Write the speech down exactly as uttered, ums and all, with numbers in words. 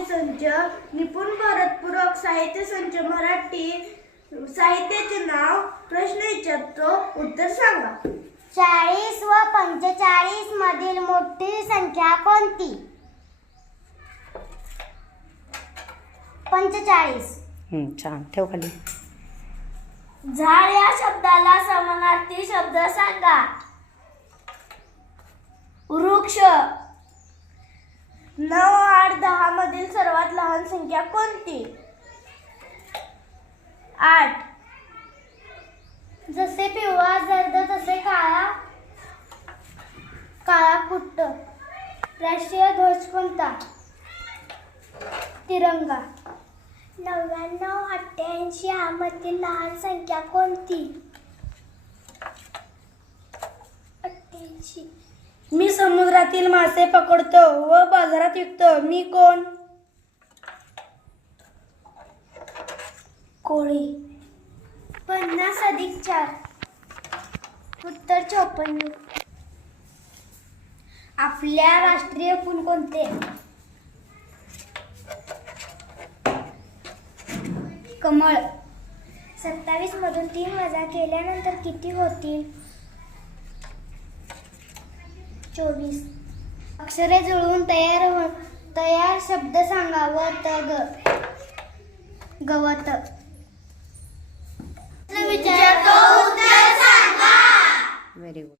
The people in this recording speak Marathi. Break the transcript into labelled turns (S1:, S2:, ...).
S1: संच, निपुण भारतपूरक साहित्य संच मराठी साहित्याचे नाव, प्रश्न विचारतो, उत्तर सांगा.
S2: चाळीस व पंचेचाळीस मधील मोठी संख्या कोणती? पंचेचाळीस.
S3: हम्म, छान. ठेव खाली.
S1: झाड या शब्दाला समानार्थी शब्द सांगा. वृक्ष. नऊ आठ दहा मधील सर्वात लहान संख्या कोणती? आठ.
S2: जसे पिवळा जर्द तसे काळा काळा कुट्ट. राष्ट्रीय ध्वज कोणता? तिरंगा. नव्याण्णव अठ्ठ्याऐंशी यामधील लहान संख्या कोणती? अठ्ठ्याऐंशी.
S1: मी समुद्रातील मासे पकडतो व बाजारात विकतो, मी कोण?
S2: कोळी. पन्नास अधिक चार. उत्तर चौपन्न. आपल्या राष्ट्रीय फूल कोणते? कमळ. सत्तावीस मधून तीन वजा केल्यानंतर किती होतील? चोवीस. अक्षरे जुळवून तयार हो तयार शब्द सांगा. व त ग. गवत.
S3: Very good.